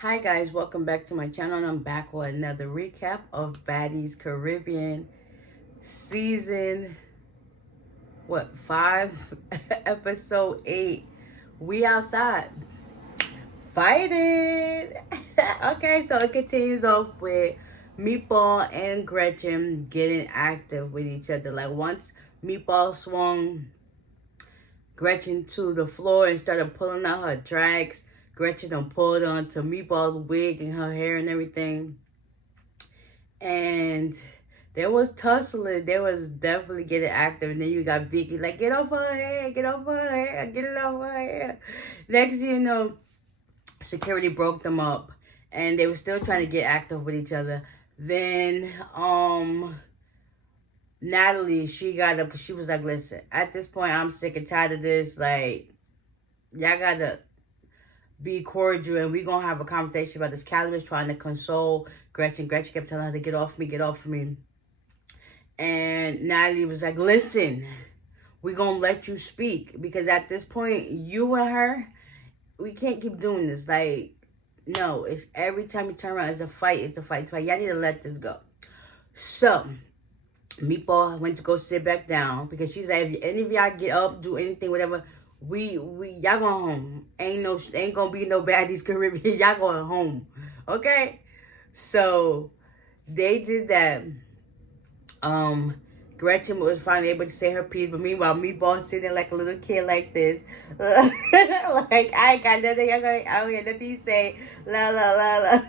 Hi guys, welcome back to my channel, and I'm back with another recap of Baddies Caribbean season, 5, episode 8. We outside fighting. Okay, so it continues off with Meatball and Gretchen getting active with each other. Like once Meatball swung Gretchen to the floor and started pulling out her drags, Gretchen done pulled onto Meatball's wig and her hair and everything. And there was tussling. There was definitely getting active. And then you got Vicky like, get off her hair, get off her hair, get it off her hair. Next thing you know, security broke them up. And they were still trying to get active with each other. Then, Natalie, she got up because she was like, listen, at this point, I'm sick and tired of this. Like, y'all gotta be cordial and we're gonna have a conversation about this. Callie was trying to console Gretchen. Gretchen kept telling her to get off me, get off me. And Natalie was like, listen, we're gonna let you speak because at this point, you and her, we can't keep doing this. Like, no, it's every time you turn around, it's a fight, it's a fight, it's a fight. Y'all need to let this go. So, Meatball went to go sit back down because she's like, if any of y'all get up, do anything, whatever, y'all going home. Ain't gonna be no Baddies Caribbean. Y'all going home. Okay? So they did that. Gretchen was finally able to say her piece, but meanwhile Meatball sitting like a little kid like this. Like I ain't got nothing, I don't hear nothing you say. La la la la.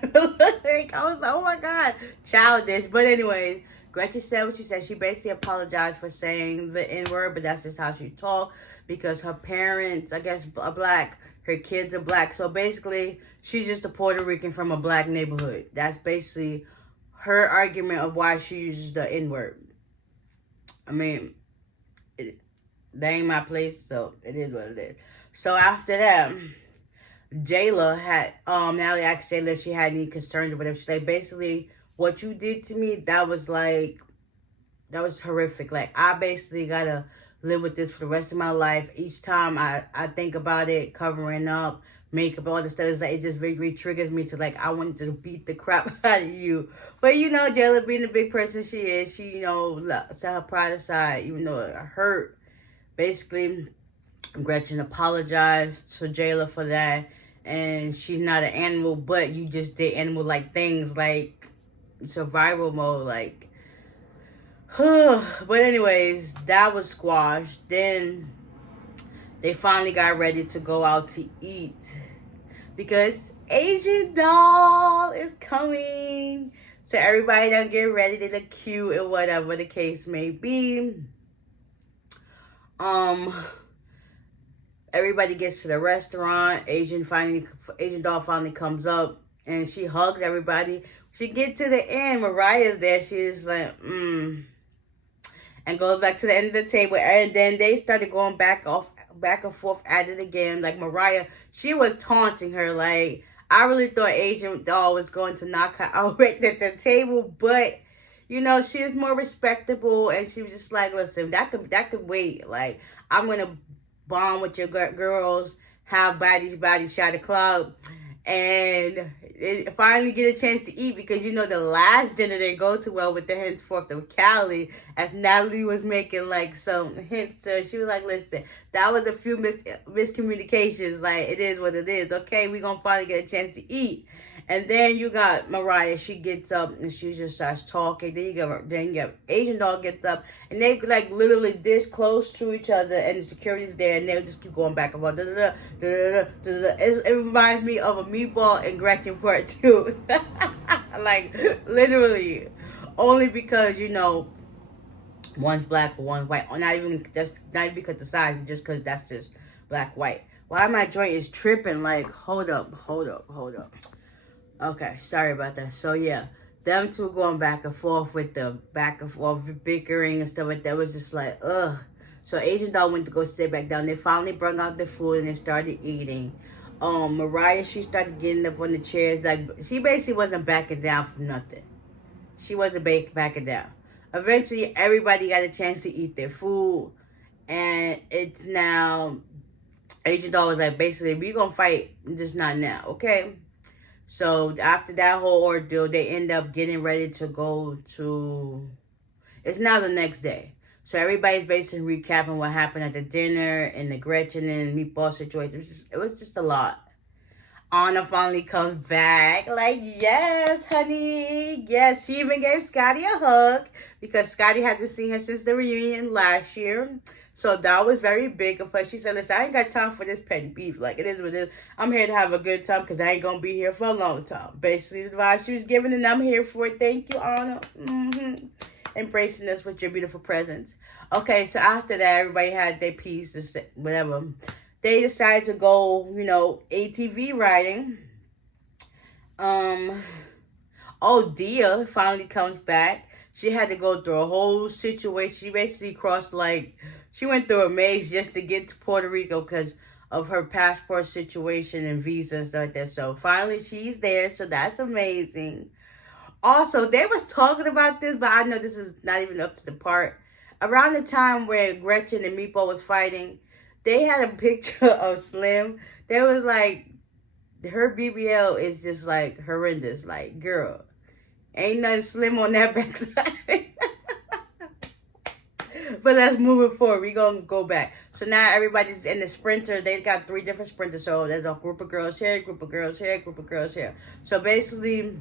Like I was like, oh my god, childish. But anyways, Gretchen said what she said. She basically apologized for saying the N-word, but that's just how she talked because her parents, I guess, are black. Her kids are black. So basically, she's just a Puerto Rican from a black neighborhood. That's basically her argument of why she uses the N-word. I mean, that ain't my place, so it is what it is. So after that, Jayla had, Natalie asked Jayla if she had any concerns or whatever. She's like, basically, what you did to me, that was horrific. Like, I basically gotta live with this for the rest of my life. Each time I think about it, covering up, makeup, all this stuff, it's like, it just really triggers me to, like, I wanted to beat the crap out of you. But, you know, Jayla being the big person she is, she, you know, set her pride aside, even though it hurt. Basically, Gretchen apologized to Jayla for that. And she's not an animal, but you just did animal-like things, like survival mode, like. But anyways, that was squashed. Then they finally got ready to go out to eat because Asian doll is coming. So everybody done get ready, they look cute and whatever the case may be. Everybody gets to the restaurant. Asian doll finally comes up and she hugs everybody. She get to the end. Mariah's there. She's like, and goes back to the end of the table. And then they started going back and forth at it again. Like Mariah, she was taunting her. Like, I really thought Asian doll was going to knock her out right at the table, but you know, she is more respectable, and she was just like, listen, that could wait. Like, I'm gonna bond with your girls, have Baddies shot a club, and finally get a chance to eat because, you know, the last dinner they go to, well, with the henceforth of Callie, as Natalie was making like some hints to her, she was like, listen, that was a few miscommunications. Like, it is what it is. Okay, we gonna finally get a chance to eat. And then you got Mariah. She gets up and she just starts talking. Then you got Asian doll gets up and they like literally this close to each other, and the security's there, and they just keep going back and forth. It reminds me of a Meatball and Gretchen part 2. Like literally, only because, you know, one's black or one's white. Not even because the size, just because that's just black white. Why my joint is tripping? Like, hold up. Okay, sorry about that. So yeah, them two going back and forth with the back and forth bickering and stuff like that was just like, ugh. So Asian doll went to go sit back down. They finally brought out the food and they started eating. Mariah, she started getting up on the chairs. Like, she basically wasn't backing down from nothing. She wasn't backing down. Eventually, everybody got a chance to eat their food. And it's now, Asian doll was like, basically, we gonna fight, just not now, okay? So after that whole ordeal, they end up getting ready to go to, it's now the next day. So everybody's basically recapping what happened at the dinner and the Gretchen and Meatball situation. It was just a lot. Anna finally comes back. Like, yes, honey. Yes, she even gave Scotty a hug because Scotty hadn't seen her since the reunion last year. So that was very big of her. She said, listen, I ain't got time for this petty beef. Like, it is what it is. I'm here to have a good time because I ain't going to be here for a long time. Basically, the vibe she was giving, and I'm here for it. Thank you, Anna. Embracing us with your beautiful presence. Okay, so after that, everybody had their piece, whatever. They decided to go, you know, ATV riding. Oh, Dia finally comes back. She had to go through a whole situation. She basically crossed, like, she went through a maze just to get to Puerto Rico because of her passport situation and visa and stuff like that. So finally she's there. So that's amazing. Also, they was talking about this, but I know this is not even up to the part. Around the time where Gretchen and Meatball was fighting, they had a picture of Slim. They was like, her BBL is just like horrendous. Like, girl, ain't nothing slim on that backside. But let's move it forward. We're going to go back. So now everybody's in the sprinter. They got 3 different sprinters. So there's a group of girls here, group of girls here, group of girls here. So basically,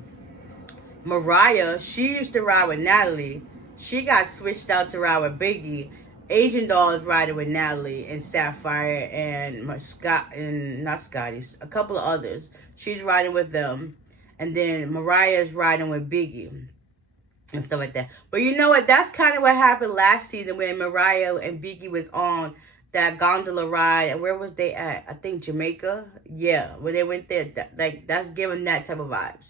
Mariah, she used to ride with Natalie. She got switched out to ride with Biggie. Asian Doll is riding with Natalie and Sapphire and not Scotty, a couple of others. She's riding with them. And then Mariah's riding with Biggie and stuff like that. But you know what? That's kind of what happened last season when Mariah and Biggie was on that gondola ride. And where was they at? I think Jamaica. Yeah, when they went there. That's giving that type of vibes.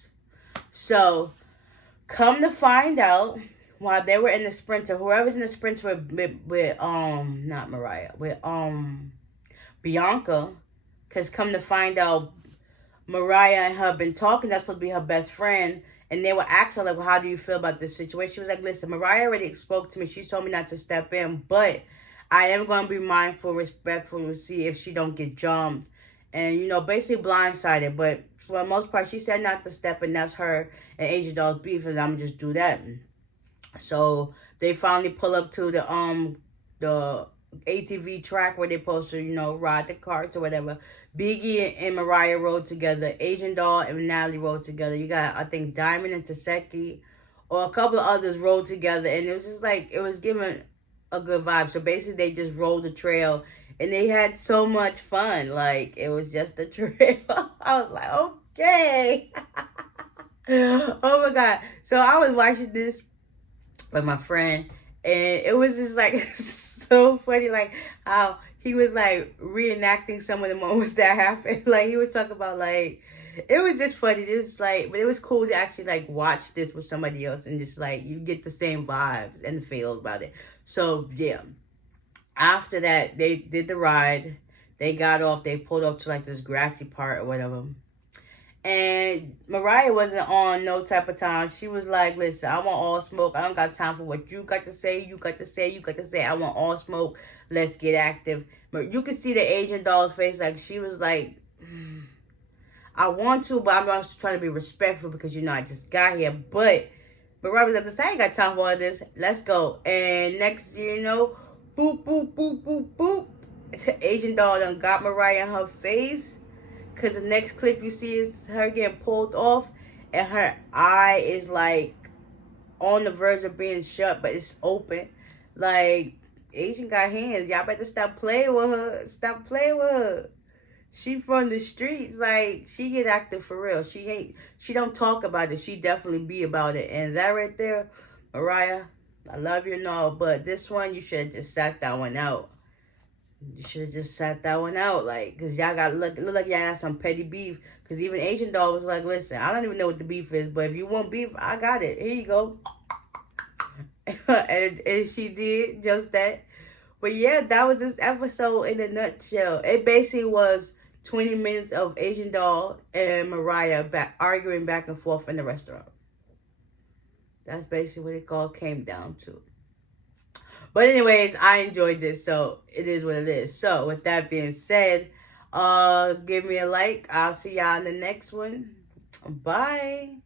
So, come to find out, while they were in the sprinter, whoever's in the sprinter with not Mariah, with Bianca, because come to find out, Mariah and her been talking. That's supposed to be her best friend. And they were asking her, like, well, how do you feel about this situation? She was like, listen, Mariah already spoke to me. She told me not to step in. But I am going to be mindful, respectful to see if she don't get jumped. And, you know, basically blindsided. But for the most part, she said not to step in. That's her and Asian Doll's beef. And I'm going to just do that. So they finally pull up to the ATV track where they're supposed to, you know, ride the carts or whatever. Biggie and Mariah rode together. Asian Doll and Natalie rode together. You got, I think, Diamond and Taseki or a couple of others rode together. And it was just like, it was giving a good vibe. So basically, they just rode the trail. And they had so much fun. Like, it was just a trail. I was like, okay. Oh, my God. So I was watching this with my friend. And it was just like so funny. Like, how he was like reenacting some of the moments that happened. Like, he would talk about, like, it was just funny. It was like, but it was cool to actually like watch this with somebody else and just like you get the same vibes and feels about it. So yeah, after that they did the ride. They got off. They pulled up to like this grassy part or whatever. And Mariah wasn't on no type of time. She was like, listen, I want all smoke. I don't got time for what you got to say. You got to say. You got to say. I want all smoke. Let's get active. But you could see the Asian Doll's face. Like, she was like, I want to, but I'm also trying to be respectful because, you know, I just got here. But Mariah was like, listen, I ain't got time for all this. Let's go. And next thing you know, boop, boop, boop, boop, boop. The Asian Doll done got Mariah in her face. Because the next clip you see is her getting pulled off. And her eye is like on the verge of being shut. But it's open. Like, Asian got hands. Y'all better stop playing with her. Stop playing with her. She from the streets. Like, she get active for real. She don't talk about it. She definitely be about it. And that right there, Mariah, I love you and all. But this one, you should have just sat that one out. You should have just sat that one out, like, because y'all got, look like y'all got some petty beef, because even Asian Doll was like, listen, I don't even know what the beef is, but if you want beef, I got it. Here you go. and she did just that. But yeah, that was this episode in a nutshell. It basically was 20 minutes of Asian Doll and Mariah arguing back and forth in the restaurant. That's basically what it came down to. But anyways, I enjoyed this, so it is what it is. So with that being said, give me a like. I'll see y'all in the next one. Bye.